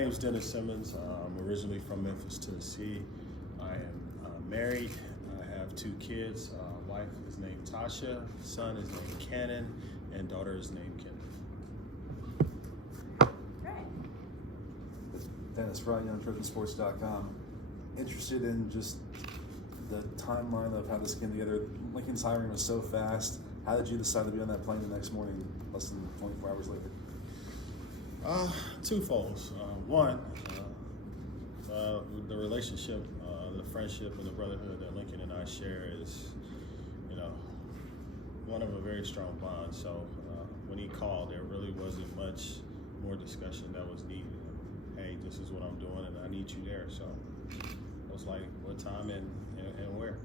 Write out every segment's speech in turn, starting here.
name is Dennis Simmons. I'm originally from Memphis, Tennessee. I am married. I have 2 kids. Wife is named Tasha, son is named Cannon, and daughter is named Kendra. Right. Dennis, Ryan Young, TrojanSports.com. Interested in just the timeline of how this came together. Lincoln's hiring was so fast. How did you decide to be on that plane the next morning, less than 24 hours later? Twofold. One, the relationship, the friendship, and the brotherhood that Lincoln and I share is, one of a very strong bond. So when he called, there really wasn't much more discussion that was needed. Hey, this is what I'm doing, and I need you there. So it was like, what time and where?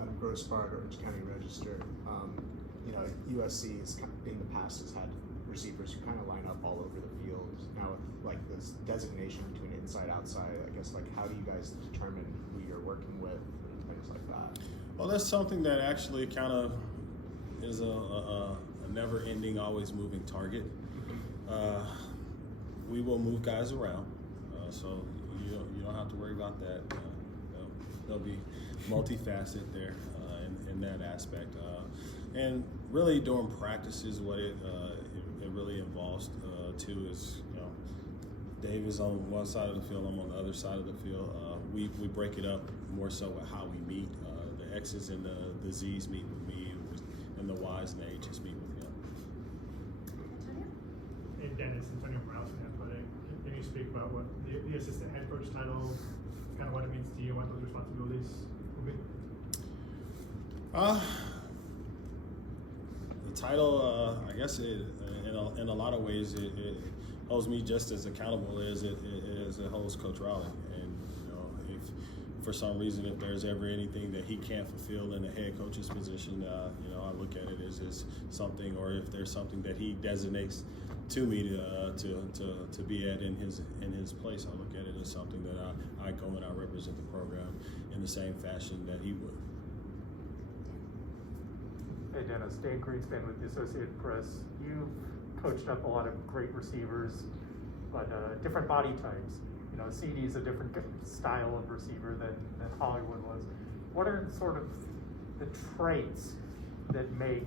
Adam Grossbart, Orange County Register. USC is being the past has had receivers who kind of line up all over the field. Now, with this designation between inside outside, I guess how do you guys determine who you're working with and things like that? Well, that's something that actually kind of is a never-ending, always moving target. We will move guys around, so you don't have to worry about that. They'll be multifaceted there in that aspect. And really during practices, what it really involves too is, Dave is on one side of the field, I'm on the other side of the field. We break it up more so with how we meet. The X's and the Z's meet with me, and the Y's and the H's meet with him. Hey, Dennis, Antonio Morales from Athletic. Can you speak about what the assistant head coach title, kind of what it means to you, and what those responsibilities will be? The title, I guess, in a lot of ways, it holds me just as accountable as it holds Coach Rowley. And if for some reason, if there's ever anything that he can't fulfill in the head coach's position, I look at it as something, or if there's something that he designates to me to be at in his place, I look at it as something that I go and I represent the program in the same fashion that he would. Hey Dennis, Dane Greenspan with the Associated Press. You've coached up a lot of great receivers, but different body types. CD is a different style of receiver than Hollywood was. What are sort of the traits that make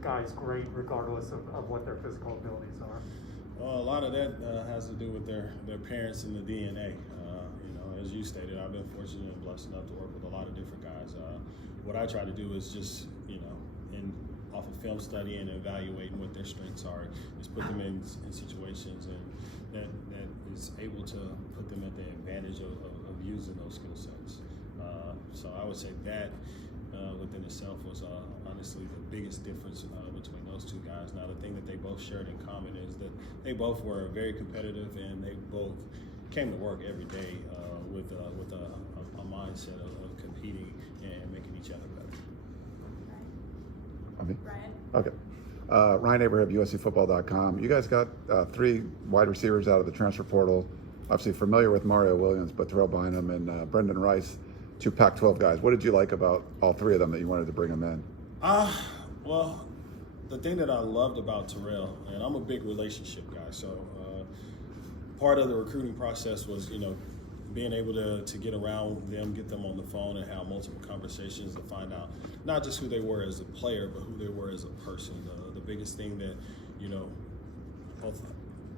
guys great regardless of what their physical abilities are? Well, a lot of that has to do with their parents and the DNA. As you stated, I've been fortunate and blessed enough to work with a lot of different guys. What I try to do is just, off of film study and evaluating what their strengths are, is put them in situations and that is able to put them at the advantage of using those skill sets. So I would say that within itself was honestly the biggest difference between those 2 guys. Now, the thing that they both shared in common is that they both were very competitive, and they both came to work every day with a mindset of competing and making each other better. Ryan? Okay. Ryan Abraham, USCFootball.com. You guys got 3 wide receivers out of the transfer portal. Obviously familiar with Mario Williams, but Terrell Bynum and Brendan Rice, 2 Pac-12 guys. What did you like about all 3 of them that you wanted to bring them in? Well, the thing that I loved about Terrell, and I'm a big relationship guy, so part of the recruiting process was, being able to get around them, get them on the phone, and have multiple conversations to find out not just who they were as a player, but who they were as a person. The biggest thing that, both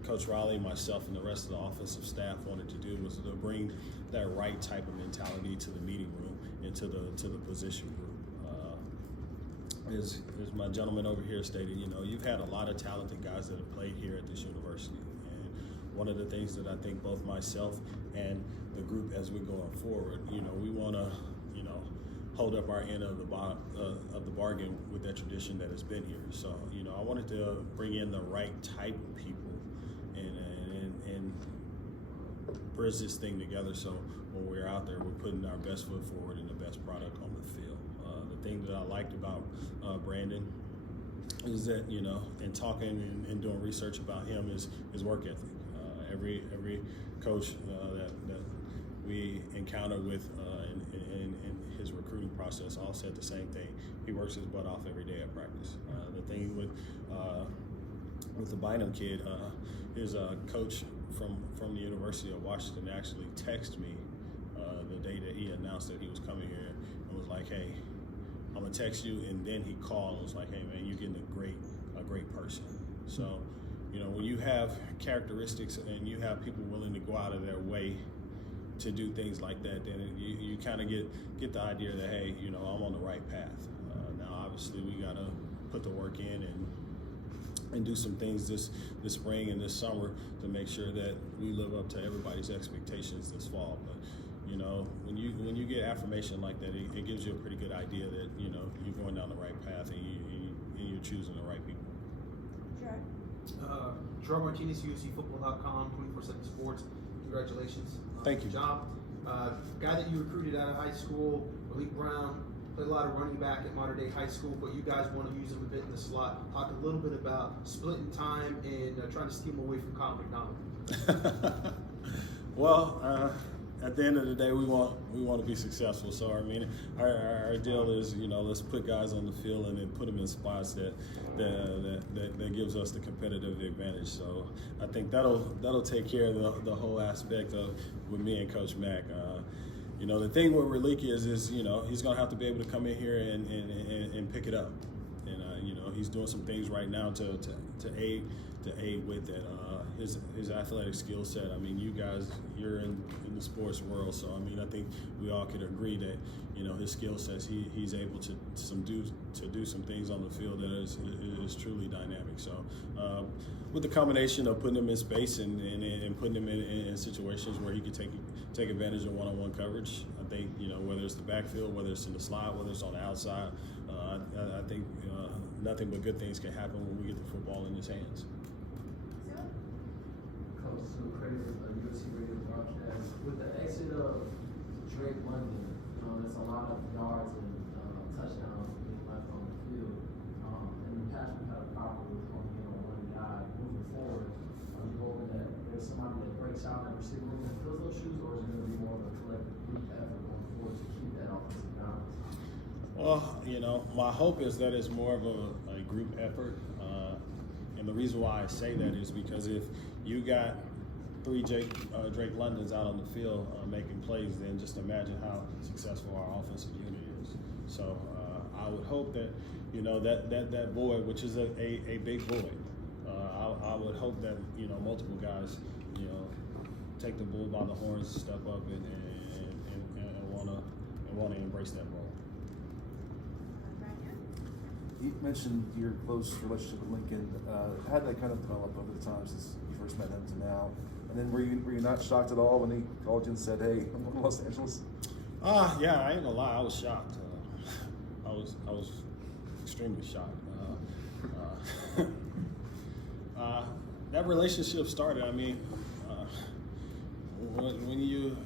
Coach Riley, myself, and the rest of the offensive staff wanted to do was to bring that right type of mentality to the meeting room and to the position group. As my gentleman over here stated, you've had a lot of talented guys that have played here at this university. And one of the things that I think both myself and the group as we're going forward, we want to, hold up our end of the bargain with that tradition that has been here. So, I wanted to bring in the right type of people and bridge this thing together. So when we're out there, we're putting our best foot forward and the best product on the field. The thing that I liked about Brandon is that, in talking and doing research about him is his work ethic. Every coach that we encounter with in his recruiting process all said the same thing. He works his butt off every day at practice. The thing with with the Bynum kid, his coach from the University of Washington actually texted me the day that he announced that he was coming here and was like, "Hey, I'm gonna text you," and then he called and was like, "Hey man, you're getting a great person." So, you know, when you have characteristics and you have people willing to go out of their way to do things like that, then you kind of get the idea that, hey, you know, I'm on the right path. Now, obviously, we gotta put the work in and do some things this spring and this summer to make sure that we live up to everybody's expectations this fall. But you know, when you get affirmation like that, it gives you a pretty good idea that, you know, you're going down the right path and you're choosing the right people. Gerard Martinez, USCFootball.com, 24/7 Sports. Congratulations. Thank you. Good job. Guy that you recruited out of high school, Malik Brown, played a lot of running back at modern day high school, but you guys want to use him a bit in the slot. Talk a little bit about splitting time and trying to steal him away from Colin McDonald. Well, at the end of the day, we want to be successful. So I mean, our deal is, you know, let's put guys on the field and then put them in spots that gives us the competitive advantage. So I think that'll take care of the whole aspect of with me and Coach Mack. You know, the thing with Reliki is you know, he's gonna have to be able to come in here and pick it up. And you know, he's doing some things right now to aid with that. His athletic skill set. I mean, you guys, you're in the sports world, so I mean, I think we all could agree that, you know, his skill sets, he's able to do some things on the field that is truly dynamic. So with the combination of putting him in space and putting him in situations where he could take advantage of one-on-one coverage, I think, you know, whether it's the backfield, whether it's in the slot, whether it's on the outside, I think nothing but good things can happen when we get the football in his hands. Coach Sue Crazy, USC Radio broadcast. With the exit of Drake London, you know, there's a lot of yards and touchdowns being left on the field. In the past, we've had a problem with honing in on one guy. Moving forward, are you hoping that there's somebody that breaks out in the receiver room and fills those shoes, or is it going to be more of a collective group effort going forward to keep that offensive balance? Well, you know, my hope is that it's more of a group effort. And the reason why I say that is because if you got three Drake Londons out on the field making plays, then just imagine how successful our offensive unit is. So I would hope that, you know, that void, which is a big void, I would hope that, you know, multiple guys, you know, take the bull by the horns, step up and want to embrace that role. You mentioned your close relationship with Lincoln. How did that kind of develop over the time since you first met him to now? And then were you not shocked at all when he called you and said, "Hey, I'm going to Los Angeles"? Yeah, I ain't gonna lie, I was shocked. I was extremely shocked. That relationship started. I mean, when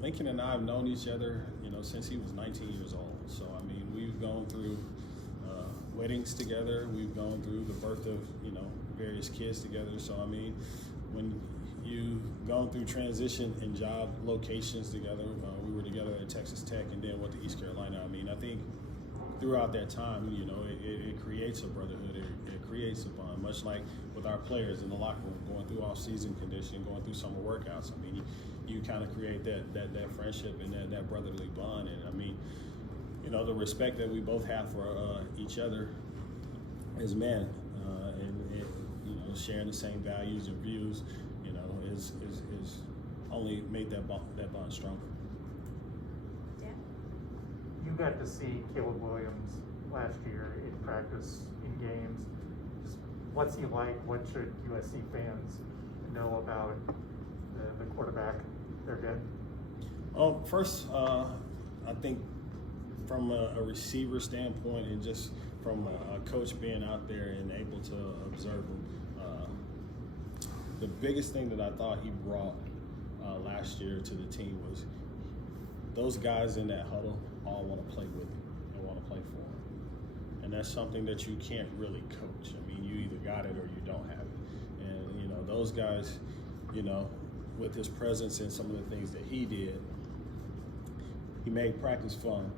Lincoln and I have known each other, you know, since he was 19 years old. So I mean, we've gone through weddings together. We've gone through the birth of, you know, various kids together. So I mean, when you've gone through transition and job locations together, we were together at Texas Tech and then went to East Carolina. I mean, I think throughout that time, you know, it creates a brotherhood. It creates a bond, much like with our players in the locker room, going through off-season conditioning, going through summer workouts. I mean, you kind of create that friendship and that brotherly bond. And I mean, you know, the respect that we both have for each other as men, and you know, sharing the same values and views, you know, is only made that bond stronger. You got to see Caleb Williams last year in practice, in games. Just what's he like? What should USC fans know about the quarterback they're getting? Oh, first, I think from a receiver standpoint and just from a coach being out there and able to observe him, the biggest thing that I thought he brought last year to the team was those guys in that huddle all want to play with him and want to play for him. And that's something that you can't really coach. I mean, you either got it or you don't have it. And, you know, those guys, you know, with his presence and some of the things that he did, he made practice fun,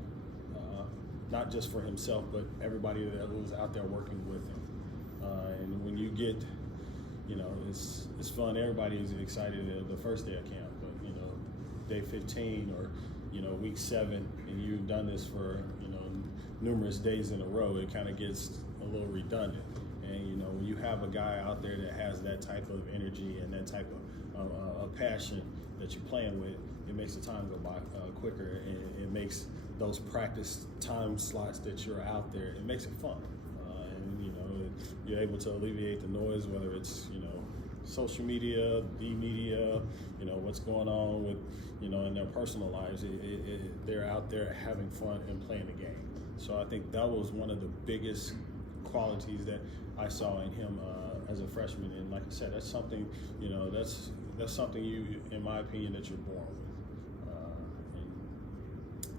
not just for himself, but everybody that was out there working with him. And when you get, you know, it's fun. Everybody is excited the first day of camp, but you know, day 15 or you know, week 7, and you've done this for you know numerous days in a row, it kind of gets a little redundant. And you know, when you have a guy out there that has that type of energy and that type of passion that you're playing with, it makes the time go by quicker, and it makes those practice time slots that you're out there, it makes it fun. And you know, you're able to alleviate the noise, whether it's you know social media, the media, you know what's going on with you know in their personal lives. They're out there having fun and playing the game. So I think that was one of the biggest qualities that I saw in him as a freshman. And like I said, that's something you know that's something you, in my opinion, that you're born with.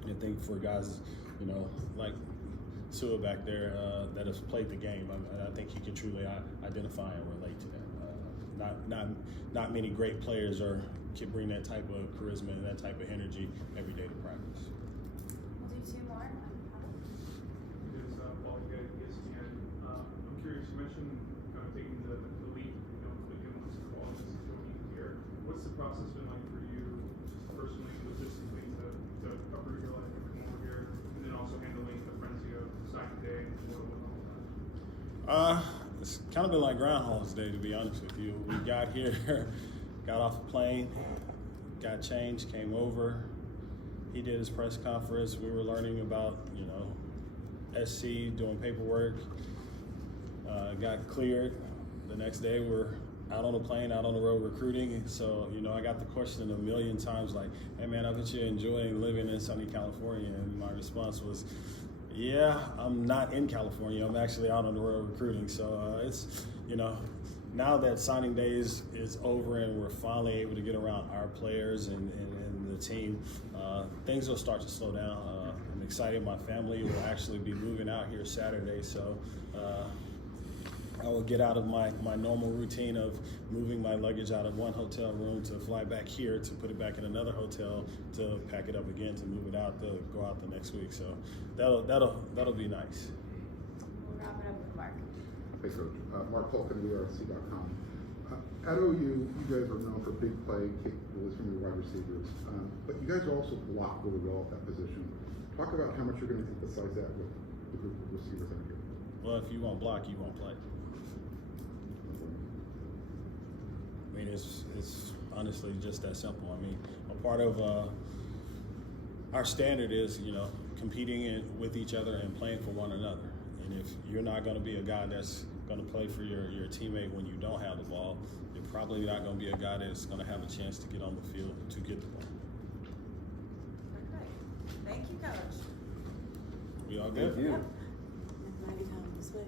And I think for guys, you know, like Sua back there that has played the game, I think he can truly identify and relate to that. Not many great players can bring that type of charisma and that type of energy every day to practice. We'll do 2 more. It's Paul again, ESPN. I'm curious, you mentioned kind of taking the lead, you know, within what's involved in this joining here. What's the process been like for you, just personally, logistically, to uproot your life and come over here, and then also handling the frenzy of signing day and all that? It's kind of been like Groundhog's Day, to be honest with you. We got here, got off a plane, got changed, came over. He did his press conference. We were learning about, you know, SC, doing paperwork. Got cleared. The next day, we're out on the plane, out on the road recruiting. So, you know, I got the question a million times, like, hey man, I bet you're enjoying living in sunny California. And my response was, yeah, I'm not in California. I'm actually out on the road recruiting. So it's, you know, now that signing day is over and we're finally able to get around our players and the team, things will start to slow down. I'm excited. My family will actually be moving out here Saturday. So I will get out of my normal routine of moving my luggage out of one hotel room to fly back here to put it back in another hotel to pack it up again to move it out to go out the next week. So that'll be nice. We'll wrap it up with Mark. Hey, Coach. Mark Polkin, USC.com. At OU, you guys are known for big play capabilities from your wide receivers, but you guys also block really well at that position. Talk about how much you're going to emphasize that with the group of receivers out here. Well, if you won't block, you won't play. I mean, it's honestly just that simple. I mean, a part of our standard is, you know, competing with each other and playing for one another. And if you're not going to be a guy that's going to play for your teammate when you don't have the ball, you're probably not going to be a guy that's going to have a chance to get on the field to get the ball. Okay. Thank you, Coach. We all good? Thank you. Yep. Mighty Tom this way.